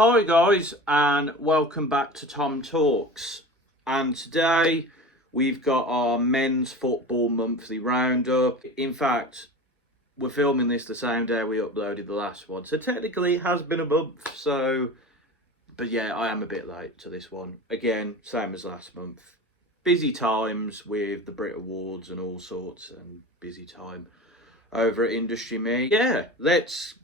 Hi guys, and welcome back to TomTalks. And today we've got our men's football monthly roundup. In fact, we're filming this the same day we uploaded the last one, so technically it has been a month. But yeah, I am a bit late to this one. Again, same as last month. Busy times with the Brit Awards and all sorts, and busy time over at Industry Me. Yeah, let's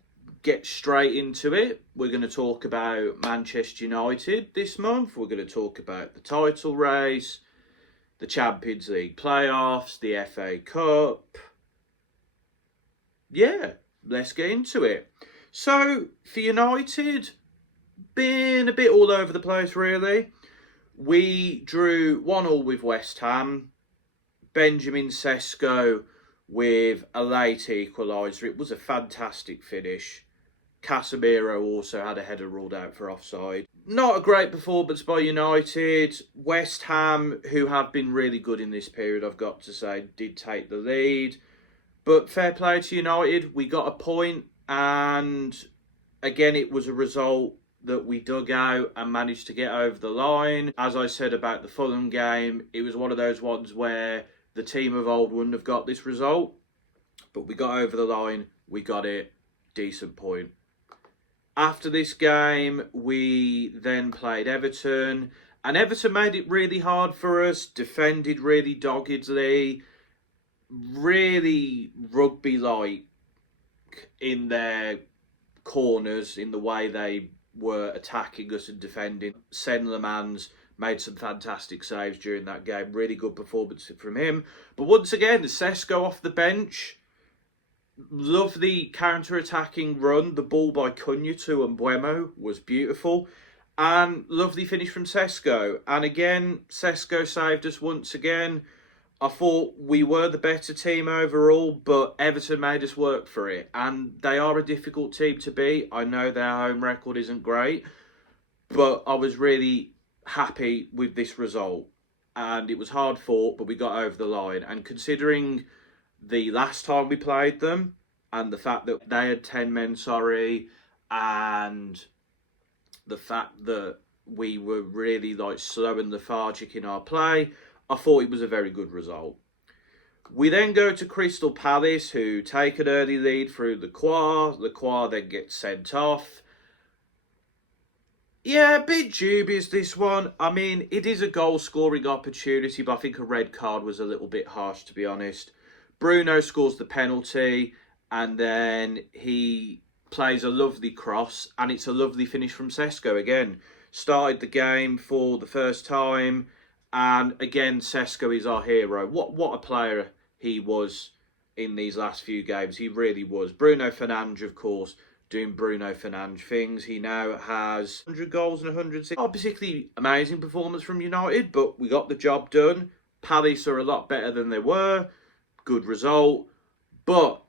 get straight into it. We're going to talk about Manchester United this month. We're going to talk about the title race, the Champions League playoffs, the FA Cup. Yeah, let's get into it. So, for United, been a bit all over the place, really. We drew 1-1 with West Ham. Benjamin Sesko with a late equaliser. It was a fantastic finish. Casemiro also had a header ruled out for offside. Not a great performance by United. West Ham, who have been really good in this period, I've got to say, did take the lead. But fair play to United. We got a point, and again, it was a result that we dug out and managed to get over the line. As I said about the Fulham game, it was one of those ones where the team of old wouldn't have got this result. But we got over the line. We got it. Decent point. After this game, we then played Everton, and Everton made it really hard for us, defended really doggedly, really rugby-like in their corners, in the way they were attacking us and defending. Sen Lemans made some fantastic saves during that game, really good performance from him. But once again, Sesko off the bench. Love the counter-attacking run. The ball by Cunha to Mbeumo was beautiful. And lovely finish from Sesko. And again, Sesko saved us once again. I thought we were the better team overall, but Everton made us work for it. And they are a difficult team to beat. I know their home record isn't great, but I was really happy with this result. And it was hard fought, but we got over the line. And considering the last time we played them, and the fact that they had 10 men, and the fact that we were really slow and lethargic in our play, I thought it was a very good result. We then go to Crystal Palace, who take an early lead through Lacroix. Lacroix then gets sent off. Yeah, a bit dubious, this one. I mean, it is a goal-scoring opportunity, but I think a red card was a little bit harsh, to be honest. Bruno scores the penalty, and then he plays a lovely cross, and it's a lovely finish from Sesko again. Started the game for the first time, and again, Sesko is our hero. What a player he was in these last few games. He really was. Bruno Fernandes, of course, doing Bruno Fernandes things. He now has 100 goals and 106. Not particularly amazing performance from United, but we got the job done. Palace are a lot better than they were. Good result. But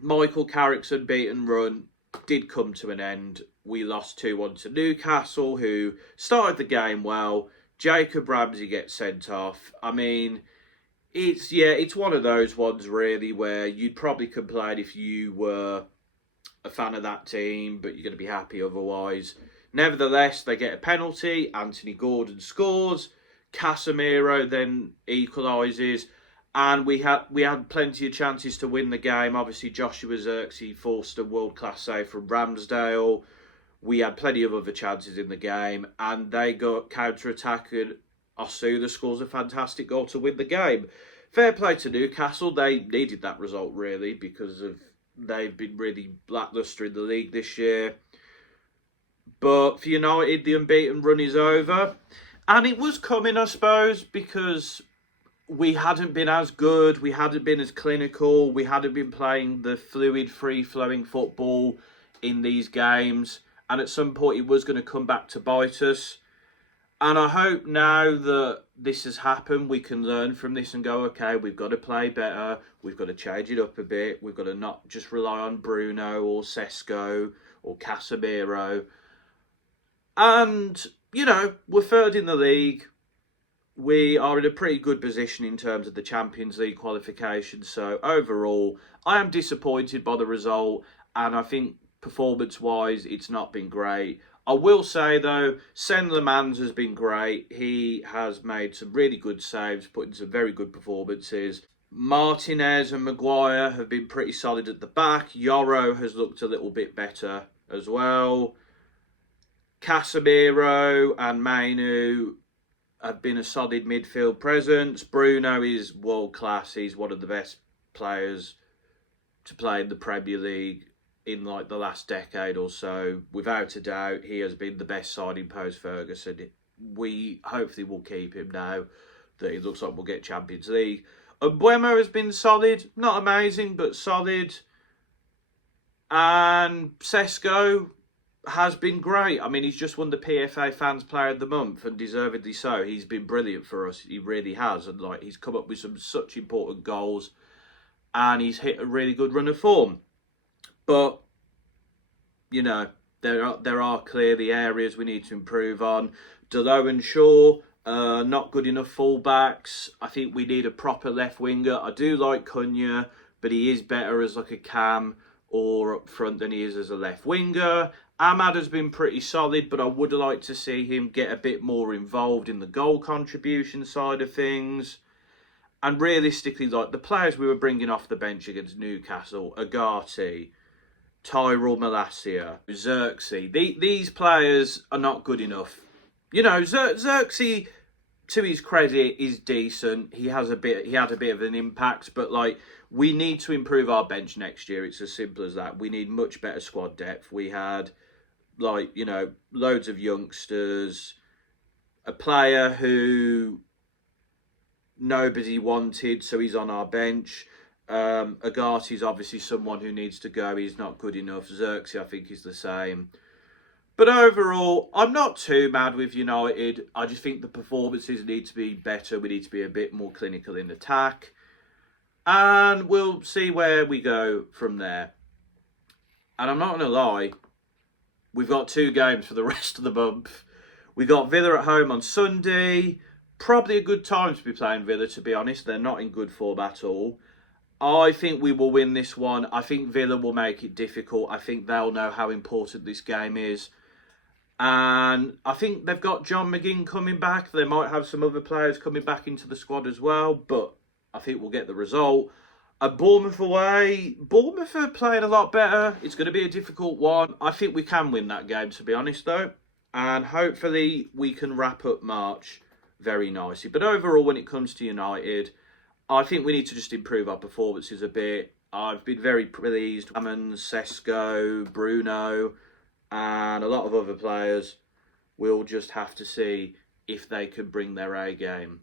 Michael Carrick's unbeaten run did come to an end. We lost 2-1 to Newcastle, who started the game well. Jacob Ramsey gets sent off. I mean, it's one of those ones really where you'd probably complain if you were a fan of that team, but you're going to be happy otherwise. Nevertheless, they get a penalty. Anthony Gordon scores. Casemiro then equalises. And we had plenty of chances to win the game. Obviously, Joshua Zirkzee forced a world-class save from Ramsdale. We had plenty of other chances in the game. And they got counter-attack, and Osuna scores a fantastic goal to win the game. Fair play to Newcastle. They needed that result, really, because they've been really lacklustre in the league this year. But for United, the unbeaten run is over. And it was coming, I suppose, because we hadn't been as good, we hadn't been as clinical, we hadn't been playing the fluid, free-flowing football in these games, and at some point it was going to come back to bite us. And I hope now that this has happened, we can learn from this and go, okay, we've got to play better, we've got to change it up a bit, we've got to not just rely on Bruno or Sesko or Casemiro. And, you know, we're third in the league. We are in a pretty good position in terms of the Champions League qualification. So overall, I am disappointed by the result. And I think performance-wise, it's not been great. I will say, though, Senlemans has been great. He has made some really good saves, put in some very good performances. Martinez and Maguire have been pretty solid at the back. Yoro has looked a little bit better as well. Casemiro and Mainu have been a solid midfield presence. Bruno is world class. He's one of the best players to play in the Premier League in like the last decade or so. Without a doubt, he has been the best signing post Ferguson. We hopefully will keep him now that it looks like we'll get Champions League. Mbeumo has been solid, not amazing, but solid. And Sesko has been great. I mean, he's just won the PFA Fans Player of the Month, and deservedly so. He's been brilliant for us. He really has. And like, he's come up with some such important goals, and he's hit a really good run of form. But, you know, there are clearly areas we need to improve on. Delo and Shaw, not good enough fullbacks. I think we need a proper left winger. I do like Cunha, but he is better as like a cam or up front than he is as a left winger. Ahmad has been pretty solid, but I would like to see him get a bit more involved in the goal contribution side of things. And realistically, like the players we were bringing off the bench against Newcastle, Agati, Tyrell Malacia, Xerxes, these players are not good enough. You know, Xerxes, to his credit, is decent. He had a bit of an impact, but like we need to improve our bench next year. It's as simple as that. We need much better squad depth. We had like, you know, loads of youngsters, a player who nobody wanted, so he's on our bench. Agati's obviously someone who needs to go. He's not good enough. Xerxes, I think, is the same. But overall, I'm not too mad with United. I just think the performances need to be better. We need to be a bit more clinical in attack. And we'll see where we go from there. And I'm not going to lie, we've got 2 games for the rest of the month. We got Villa at home on Sunday. Probably a good time to be playing Villa, to be honest. They're not in good form at all. I think we will win this one. I think Villa will make it difficult. I think they'll know how important this game is. And I think they've got John McGinn coming back. They might have some other players coming back into the squad as well. But I think we'll get the result. At Bournemouth away, Bournemouth are playing a lot better. It's going to be a difficult one. I think we can win that game, to be honest, though. And hopefully we can wrap up March very nicely. But overall, when it comes to United, I think we need to just improve our performances a bit. I've been very pleased. Hammond, Sesko, Bruno, and a lot of other players. We'll just have to see if they can bring their A game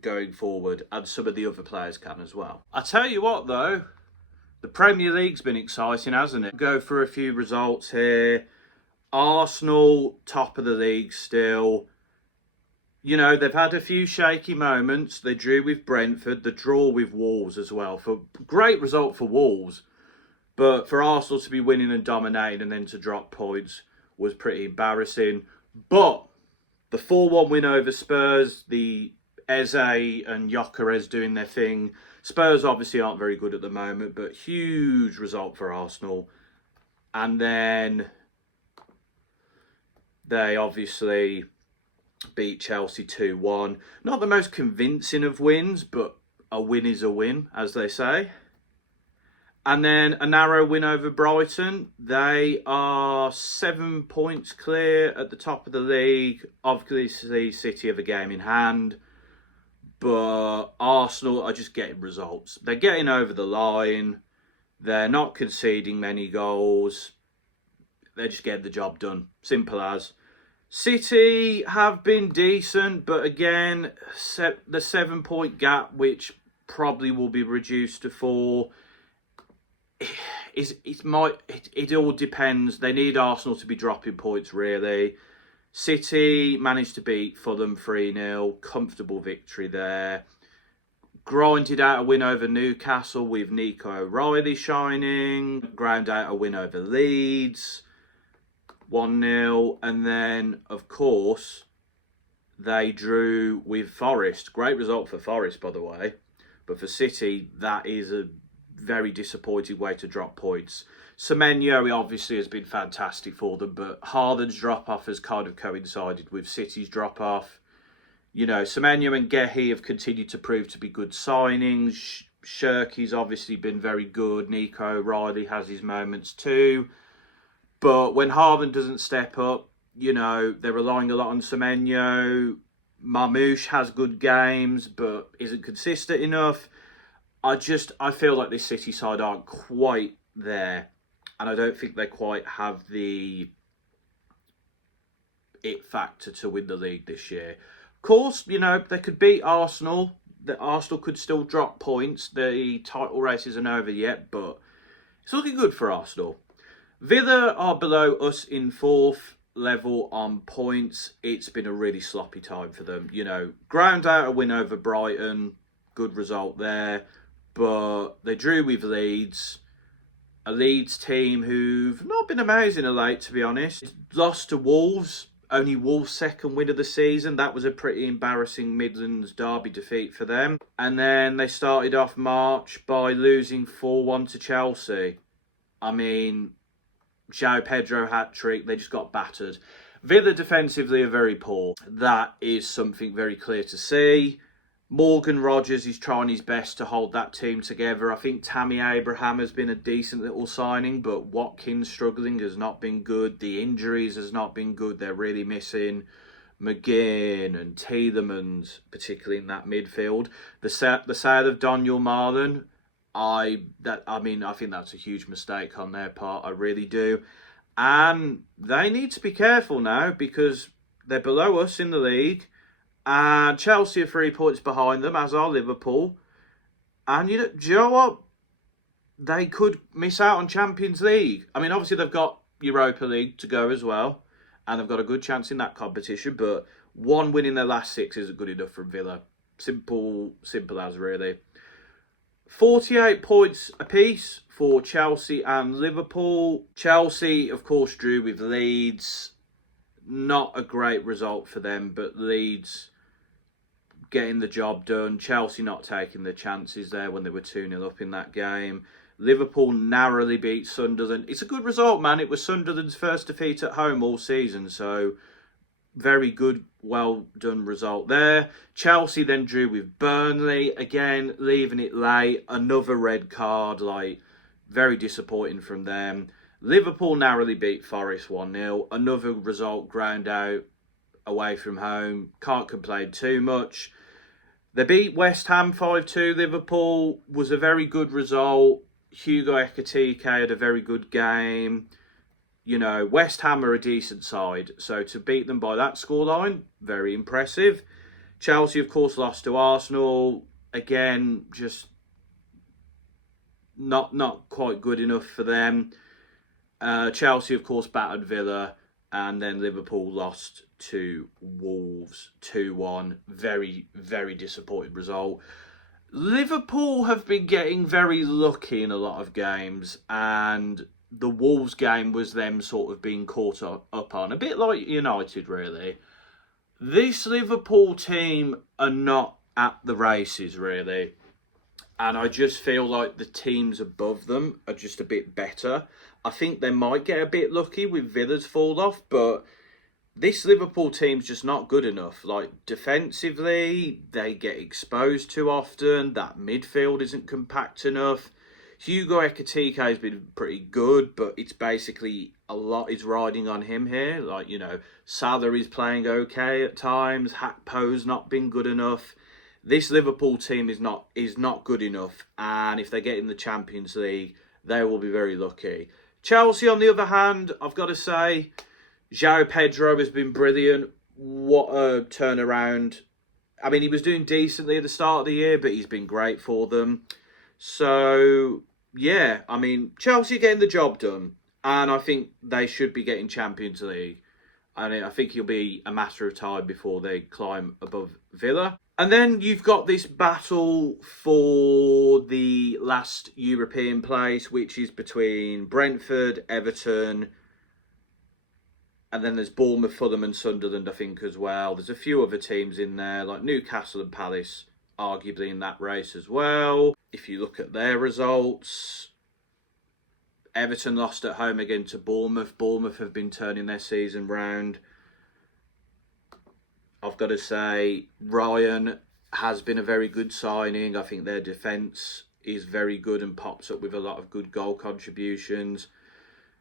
going forward, and some of the other players can as well. I tell you what, though, the Premier League's been exciting, hasn't it? Go for a few results here. Arsenal, top of the league still. You know, they've had a few shaky moments. They drew with Brentford, the draw with Wolves as well. Great result for Wolves. But for Arsenal to be winning and dominating and then to drop points was pretty embarrassing. But the 4-1 win over Spurs, the Eze and Gyökeres doing their thing. Spurs obviously aren't very good at the moment, but huge result for Arsenal. And then they obviously beat Chelsea 2-1. Not the most convincing of wins, but a win is a win, as they say. And then a narrow win over Brighton. They are 7 points clear at the top of the league. Obviously, City have a game in hand. But Arsenal are just getting results. They're getting over the line. They're not conceding many goals. They're just getting the job done. Simple as. City have been decent, but again, the 7 point gap, which probably will be reduced to 4, it all depends. They need Arsenal to be dropping points, really. City managed to beat Fulham 3-0. Comfortable victory there. Grinded out a win over Newcastle with Nico O'Reilly shining. Ground out a win over Leeds. 1-0. And then, of course, they drew with Forest. Great result for Forest, by the way. But for City, that is a very disappointing way to drop points. Semenyo, he obviously has been fantastic for them, but Haaland's drop-off has kind of coincided with City's drop-off. You know, Semenyo and Gehi have continued to prove to be good signings. Shirky's obviously been very good. Nico O'Reilly has his moments too. But when Haaland doesn't step up, you know, they're relying a lot on Semenyo. Marmoush has good games, but isn't consistent enough. I feel like this City side aren't quite there. And I don't think they quite have the it factor to win the league this year. Of course, you know, they could beat Arsenal. That Arsenal could still drop points. The title race isn't over yet, but it's looking good for Arsenal. Villa are below us in 4th level on points. It's been a really sloppy time for them. You know, ground out a win over Brighton. Good result there. But they drew with Leeds. A Leeds team who've not been amazing of late, to be honest. Lost to Wolves. Only Wolves' second win of the season. That was a pretty embarrassing Midlands derby defeat for them. And then they started off March by losing 4-1 to Chelsea. I mean, João Pedro hat-trick. They just got battered. Villa defensively are very poor. That is something very clear to see. Morgan Rogers is trying his best to hold that team together. I think Tammy Abraham has been a decent little signing, but Watkins struggling has not been good. The injuries has not been good. They're really missing McGinn and Tielemans, particularly in that midfield. The sale of Daniel Marlon, I think that's a huge mistake on their part. I really do. And they need to be careful now because they're below us in the league. And Chelsea are 3 points behind them, as are Liverpool. And do you know what? They could miss out on Champions League. I mean, obviously they've got Europa League to go as well. And they've got a good chance in that competition. But one win in their last 6 isn't good enough from Villa. Simple as really. 48 points apiece for Chelsea and Liverpool. Chelsea, of course, drew with Leeds. Not a great result for them, but Leeds getting the job done. Chelsea not taking the chances there when they were 2-0 up in that game. Liverpool narrowly beat Sunderland. It's a good result, man. It was Sunderland's first defeat at home all season, so very good, well done result there. Chelsea then drew with Burnley, again leaving it late. Another red card, very disappointing from them. Liverpool narrowly beat Forest 1-0. Another result ground out away from home. Can't complain too much. They beat West Ham 5-2. Liverpool was a very good result. Hugo Ekitike had a very good game. You know, West Ham are a decent side. So to beat them by that scoreline, very impressive. Chelsea, of course, lost to Arsenal. Again, just not quite good enough for them. Chelsea, of course, battered Villa. And then Liverpool lost to Wolves 2-1. Very, very disappointing result. Liverpool have been getting very lucky in a lot of games. And the Wolves game was them sort of being caught up on. A bit like United, really. This Liverpool team are not at the races, really. And I just feel like the teams above them are just a bit better. I think they might get a bit lucky with Villa's fall off, but this Liverpool team's just not good enough. Defensively, they get exposed too often. That midfield isn't compact enough. Hugo Ekitike has been pretty good, but it's basically a lot is riding on him here. Salah is playing okay at times. Hakpo's not been good enough. This Liverpool team is not good enough, and if they get in the Champions League, they will be very lucky. Chelsea, on the other hand, I've got to say, João Pedro has been brilliant. What a turnaround. I mean, he was doing decently at the start of the year, but he's been great for them. So, yeah, I mean, Chelsea getting the job done, and I think they should be getting Champions League. And I think it'll be a matter of time before they climb above Villa. And then you've got this battle for the last European place, which is between Brentford, Everton, and then there's Bournemouth, Fulham and Sunderland, I think, as well. There's a few other teams in there, like Newcastle and Palace, arguably in that race as well. If you look at their results, Everton lost at home again to Bournemouth. Bournemouth have been turning their season round. I've got to say, Ryan has been a very good signing. I think their defence is very good and pops up with a lot of good goal contributions.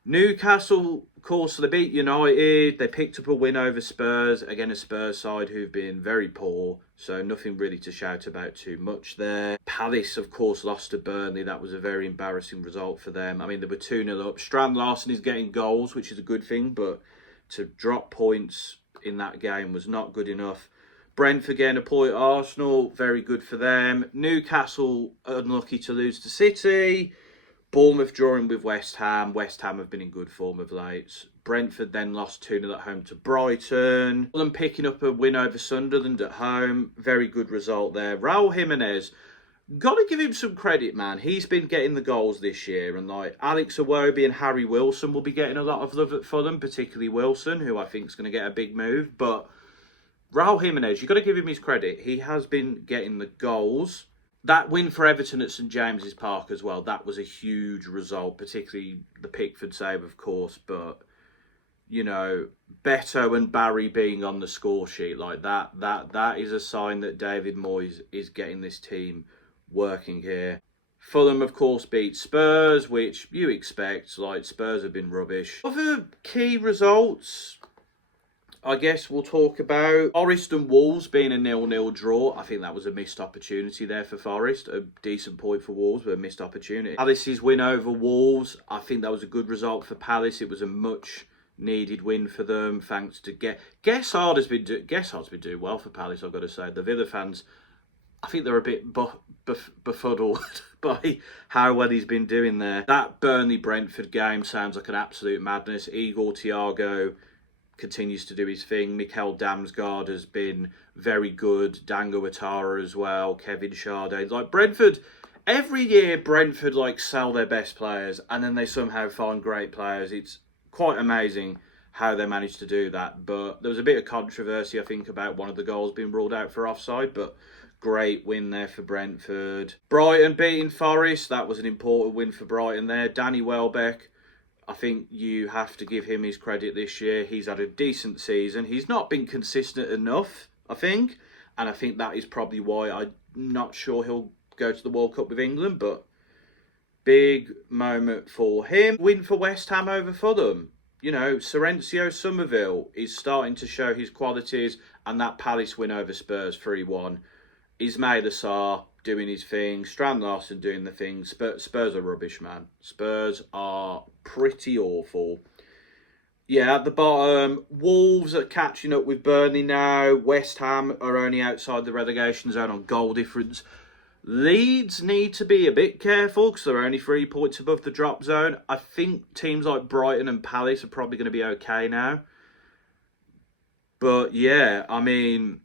Newcastle, of course, they beat United. They picked up a win over Spurs. Again, a Spurs side who've been very poor. So nothing really to shout about too much there. Palace, of course, lost to Burnley. That was a very embarrassing result for them. I mean, they were 2-0 up. Strand Larsen is getting goals, which is a good thing. But to drop points in that game was not good enough. Brentford getting a point at Arsenal. Very good for them. Newcastle unlucky to lose to City. Bournemouth drawing with West Ham. West Ham have been in good form of late. Brentford then lost 2-0 at home to Brighton. Fulham picking up a win over Sunderland at home. Very good result there. Raul Jimenez, got to give him some credit, man. He's been getting the goals this year. And like Alex Iwobi and Harry Wilson will be getting a lot of love at Fulham, particularly Wilson, who I think is going to get a big move. But Raul Jimenez, you've got to give him his credit. He has been getting the goals. That win for Everton at St James's Park as well, that was a huge result, particularly the Pickford save, of course. But, you know, Beto and Barry being on the score sheet like that is a sign that David Moyes is getting this team working here. Fulham, of course, beat Spurs, which you expect. Like, Spurs have been rubbish. Other key results, I guess we'll talk about Forest and Wolves being a 0-0 draw. I think that was a missed opportunity there for Forest. A decent point for Wolves, but a missed opportunity. Palace's win over Wolves. I think that was a good result for Palace. It was a much needed win for them, thanks to Guessard's been doing well for Palace, I've got to say. The Villa fans, I think they're a bit befuddled by how well he's been doing there. That Burnley-Brentford game sounds like an absolute madness. Igor Thiago continues to do his thing. Mikel Damsgaard has been very good. Dango Ouattara as well. Kevin Schade. Like Brentford, every year Brentford like sell their best players and then they somehow find great players. It's quite amazing how they managed to do that. But there was a bit of controversy, I think, about one of the goals being ruled out for offside. But great win there for Brentford. Brighton beating Forest. That was an important win for Brighton there. Danny Welbeck, I think you have to give him his credit this year. He's had a decent season. He's not been consistent enough, I think. And I think that is probably why I'm not sure he'll go to the World Cup with England. But big moment for him. Win for West Ham over Fulham. You know, Serencio Somerville is starting to show his qualities. And that Palace win over Spurs 3-1. Ismail Assar doing his thing. Strand Larsen doing the thing. Spurs are rubbish, man. Spurs are pretty awful. Yeah, at the bottom, Wolves are catching up with Burnley now. West Ham are only outside the relegation zone on goal difference. Leeds need to be a bit careful because they're only 3 points above the drop zone. I think teams like Brighton and Palace are probably going to be okay now. But yeah, I mean,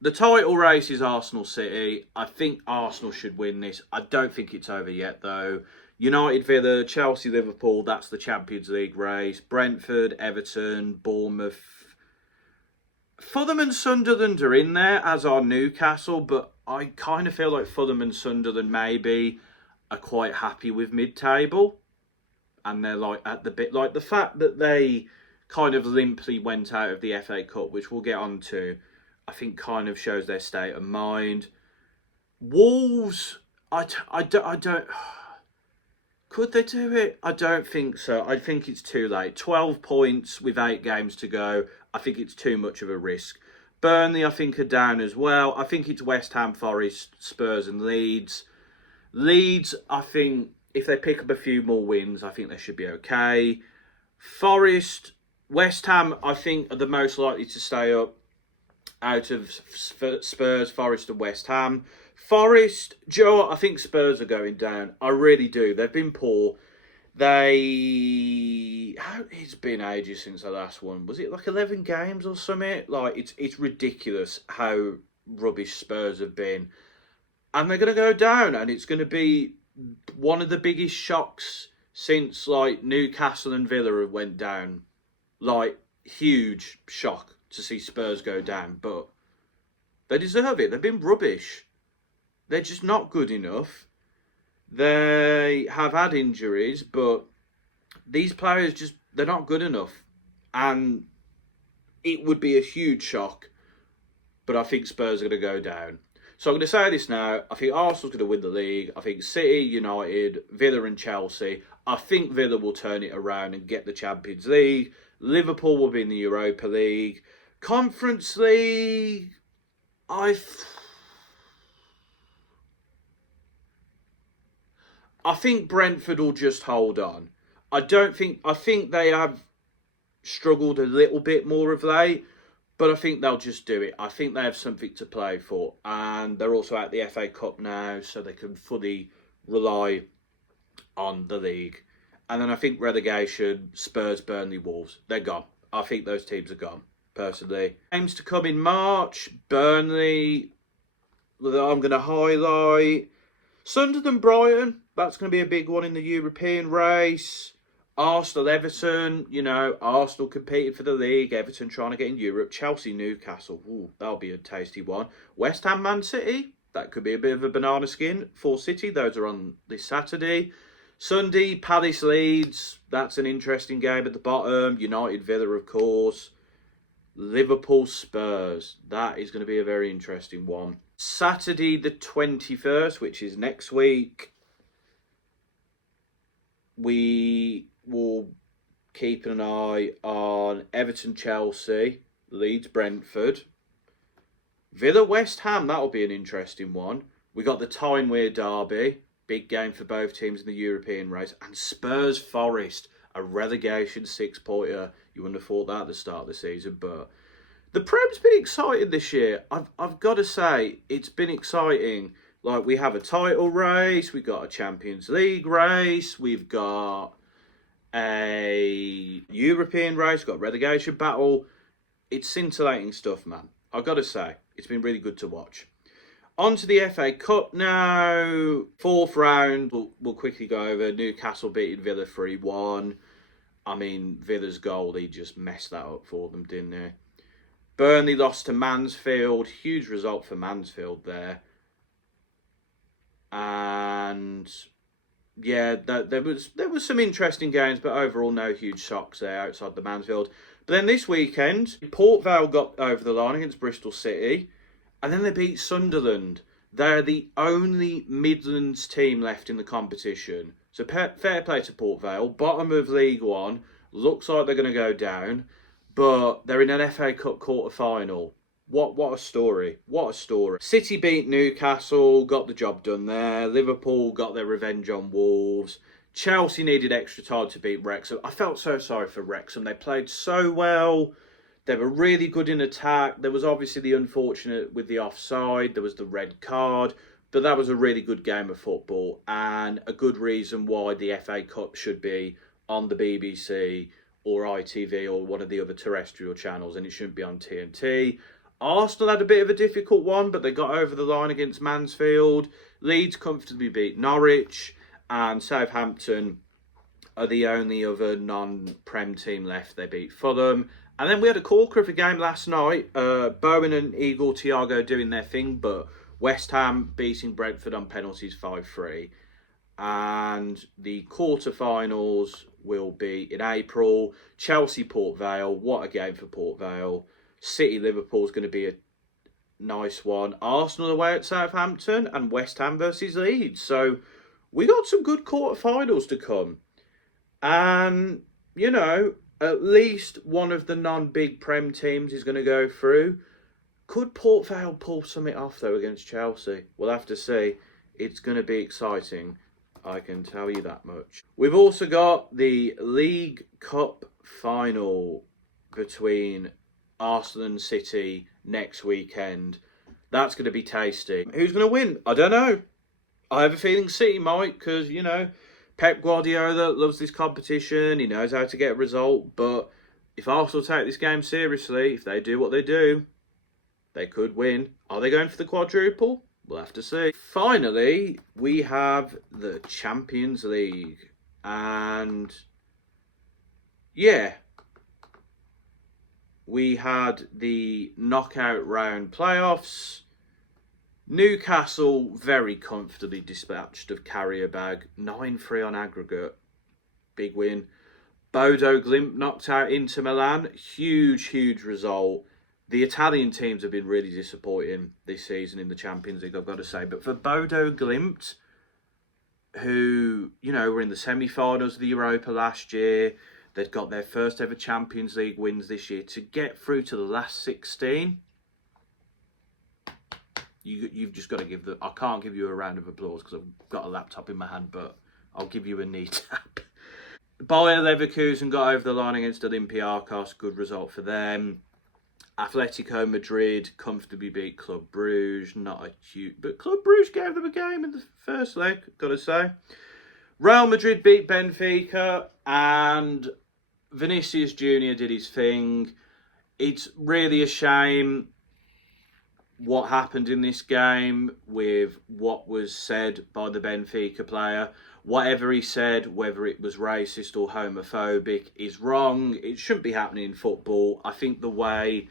the title race is Arsenal City. I think Arsenal should win this. I don't think it's over yet, though. United, Villa, Chelsea, Liverpool, that's the Champions League race. Brentford, Everton, Bournemouth. Fulham and Sunderland are in there, as are Newcastle, but I kind of feel like Fulham and Sunderland maybe are quite happy with mid-table. And they're like at the bit, like the fact that they kind of limply went out of the FA Cup, which we'll get on to, I think kind of shows their state of mind. Wolves, I don't... Could they do it? I don't think so. I think it's too late. 12 points with 8 games to go. I think it's too much of a risk. Burnley, I think, are down as well. I think it's West Ham, Forest, Spurs and Leeds. Leeds, I think, if they pick up a few more wins, I think they should be okay. Forest, West Ham, I think, are the most likely to stay up out of Spurs, Forest and West Ham. Forest, Joe, I think Spurs are going down. I really do. They've been poor. It's been ages since the last one. Was it like 11 games or something? Like, it's ridiculous how rubbish Spurs have been. And they're going to go down. And it's going to be one of the biggest shocks since, like, Newcastle and Villa went down. Like, huge shock to see Spurs go down. But they deserve it. They've been rubbish. They're just not good enough. They have had injuries, but these players they're not good enough. And it would be a huge shock, but I think Spurs are going to go down. So I'm going to say this now. I think Arsenal's going to win the league. I think City, United, Villa and Chelsea. I think Villa will turn it around and get the Champions League. Liverpool will be in the Europa League. Conference League, I think Brentford will just hold on. I think they have struggled a little bit more of late, but I think they'll just do it. I think they have something to play for, and they're also at the FA Cup now, so they can fully rely on the league. And then I think relegation, Spurs, Burnley, Wolves, they're gone. I think those teams are gone, personally. Games to come in March, Burnley, I'm going to highlight. Sunderland, Brighton, that's going to be a big one in the European race. Arsenal, Everton, Arsenal competing for the league, Everton trying to get in Europe. Chelsea, Newcastle, ooh, that'll be a tasty one. West Ham, Man City, that could be a bit of a banana skin for City. Those are on this Saturday. Sunday, Palace, Leeds, that's an interesting game at the bottom. United, Villa, of course. Liverpool, Spurs, that is going to be a very interesting one. Saturday the 21st, which is next week, we will keep an eye on Everton, Chelsea, Leeds, Brentford, Villa, West Ham. That'll be an interesting one. We got the Tyne-Wear derby, big game for both teams in the European race, and Spurs, Forest, a relegation 6-pointer. You wouldn't have thought that at the start of the season, but the Prem's been exciting this year. I've got to say, it's been exciting. Like, we have a title race, we've got a Champions League race, we've got a European race, got a relegation battle. It's scintillating stuff, man. I've got to say, it's been really good to watch. On to the FA Cup now. Fourth round, we'll quickly go over. Newcastle beating Villa 3-1. I mean, Villa's goal, he just messed that up for them, didn't he? Burnley lost to Mansfield. Huge result for Mansfield there. And yeah, there was some interesting games, but overall no huge shocks there outside the Mansfield. But then this weekend, Port Vale got over the line against Bristol City, and then they beat Sunderland. They're the only Midlands team left in the competition. So fair play to Port Vale. Bottom of League One. Looks like they're going to go down, but they're in an FA Cup quarter-final. What a story. What a story. City beat Newcastle, got the job done there. Liverpool got their revenge on Wolves. Chelsea needed extra time to beat Wrexham. I felt so sorry for Wrexham. They played so well. They were really good in attack. There was obviously the unfortunate with the offside. There was the red card. But that was a really good game of football and a good reason why the FA Cup should be on the BBC or ITV or one of the other terrestrial channels, and it shouldn't be on TNT. Arsenal had a bit of a difficult one, but they got over the line against Mansfield. Leeds comfortably beat Norwich, and Southampton are the only other non-Prem team left. They beat Fulham. And then we had a corker of a game last night. Bowen and Igor Thiago doing their thing, but West Ham beating Brentford on penalties 5-3. And the quarterfinals will be in April. Chelsea, Port Vale. What a game for Port Vale. City, Liverpool is going to be a nice one. Arsenal away at Southampton and West Ham versus Leeds. So we got some good quarterfinals to come. And, at least one of the non-big Prem teams is going to go through. Could Port Vale pull something off, though, against Chelsea? We'll have to see. It's going to be exciting. I can tell you that much. We've also got the League Cup final between Arsenal and City next weekend. That's going to be tasty. Who's going to win? I don't know. I have a feeling City might, because, Pep Guardiola loves this competition. He knows how to get a result. But if Arsenal take this game seriously, if they do what they do, they could win. Are they going for the quadruple? We'll have to see. Finally, we have the Champions League. And yeah, we had the knockout round playoffs. Newcastle very comfortably dispatched of Carrier 9-3 on aggregate. Big win. Bodo Glimt knocked out Inter Milan. Huge result. The Italian teams have been really disappointing this season in the Champions League, I've got to say. But for Bodo Glimt, who, were in the semi-finals of the Europa last year, they'd got their first ever Champions League wins this year, to get through to the last 16, you've just got to give I can't give you a round of applause because I've got a laptop in my hand, but I'll give you a knee tap. Bayer Leverkusen got over the line against Olympiacos. Good result for them. Atletico Madrid comfortably beat Club Brugge. Not a huge, but Club Brugge gave them a game in the first leg, got to say. Real Madrid beat Benfica, and Vinicius Jr. did his thing. It's really a shame what happened in this game with what was said by the Benfica player. Whatever he said, whether it was racist or homophobic, is wrong. It shouldn't be happening in football. I think the way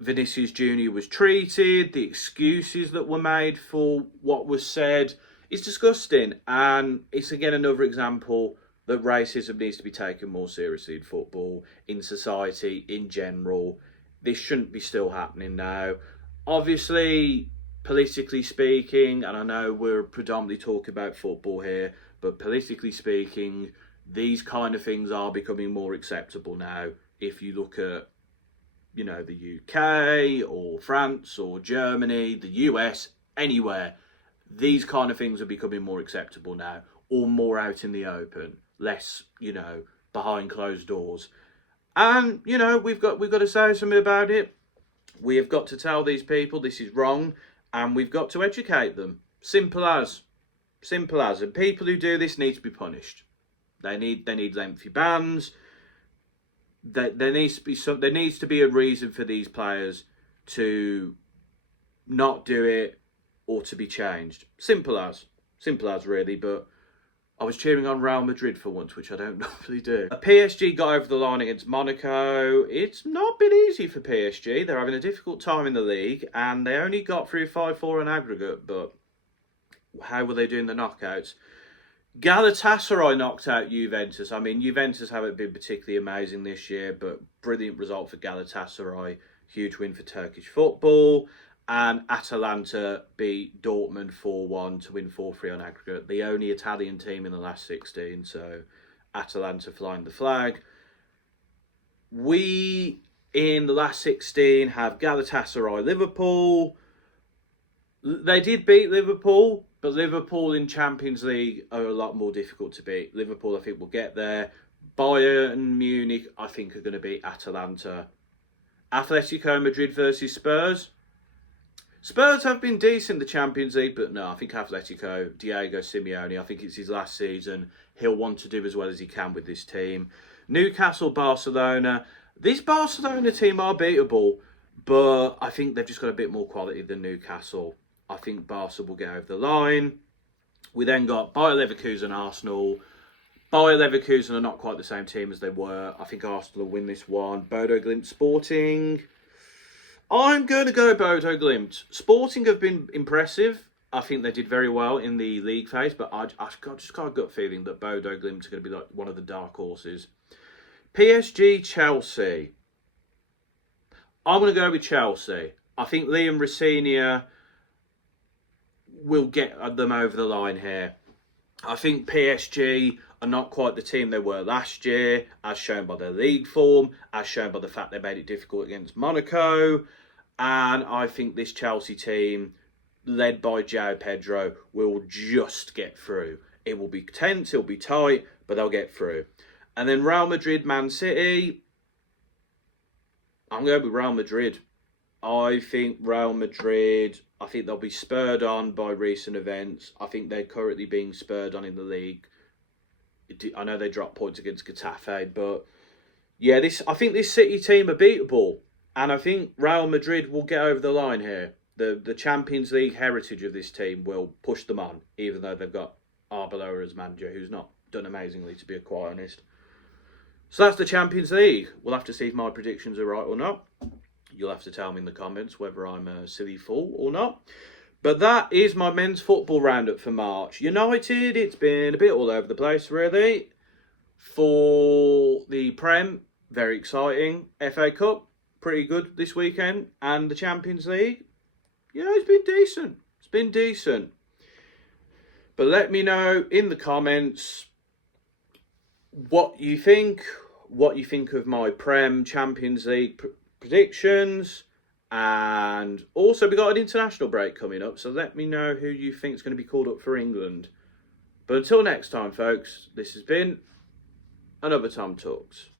Vinicius Jr. was treated, the excuses that were made for what was said, is disgusting. And it's again another example that racism needs to be taken more seriously in football, in society, in general. This shouldn't be still happening now. Obviously, politically speaking, and I know we're predominantly talking about football here, but politically speaking, these kind of things are becoming more acceptable now. If you look at, the UK or France or Germany, the US, anywhere, these kind of things are becoming more acceptable now, or more out in the open, less, behind closed doors. And, we've got to say something about it. We have got to tell these people this is wrong, and we've got to educate them. Simple as. And people who do this need to be punished. They need lengthy bans. There needs to be a reason for these players to not do it or to be changed. Simple as really. But I was cheering on Real Madrid for once, which I don't normally do. PSG got over the line against Monaco. It's not been easy for PSG. They're having a difficult time in the league, and they only got through 5-4 on aggregate, but how were they doing the knockouts? Galatasaray knocked out Juventus. I mean, Juventus haven't been particularly amazing this year, but brilliant result for Galatasaray. Huge win for Turkish football. And Atalanta beat Dortmund 4-1 to win 4-3 on aggregate. The only Italian team in the last 16, so Atalanta flying the flag. We, in the last 16, have Galatasaray Liverpool. They did beat Liverpool, but Liverpool in Champions League are a lot more difficult to beat. Liverpool, I think, will get there. Bayern Munich, I think, are going to beat Atalanta. Atletico Madrid versus Spurs. Spurs have been decent in the Champions League, but no, I think Atletico, Diego Simeone, I think it's his last season. He'll want to do as well as he can with this team. Newcastle, Barcelona. This Barcelona team are beatable, but I think they've just got a bit more quality than Newcastle. I think Barca will get over the line. We then got Bayer Leverkusen, Arsenal. Bayer Leverkusen are not quite the same team as they were. I think Arsenal will win this one. Bodo Glimt, Sporting. I'm going to go Bodo Glimt. Sporting have been impressive. I think they did very well in the league phase, but I've just got a gut feeling that Bodo Glimt are going to be like one of the dark horses. PSG, Chelsea. I'm going to go with Chelsea. I think Liam Rosenior will get them over the line here. I think PSG are not quite the team they were last year, as shown by their league form, as shown by the fact they made it difficult against Monaco. And I think this Chelsea team, led by João Pedro, will just get through. It will be tense, it will be tight, but they'll get through. And then Real Madrid, Man City. I'm going with Real Madrid. I think Real Madrid, I think they'll be spurred on by recent events. I think they're currently being spurred on in the league. I know they dropped points against Getafe, but yeah, I think this City team are beatable. And I think Real Madrid will get over the line here. The Champions League heritage of this team will push them on, even though they've got Arbeloa as manager, who's not done amazingly, to be quite honest. So that's the Champions League. We'll have to see if my predictions are right or not. You'll have to tell me in the comments whether I'm a silly fool or not. But that is my men's football roundup for March. United, it's been a bit all over the place, really. For the Prem, very exciting. FA Cup, pretty good this weekend. And the Champions League, yeah, it's been decent. It's been decent. But let me know in the comments what you think of my Prem Champions League predictions. And also, we got an international break coming up, so let me know who you think is going to be called up for England. But until next time, folks, this has been another Tom Talks.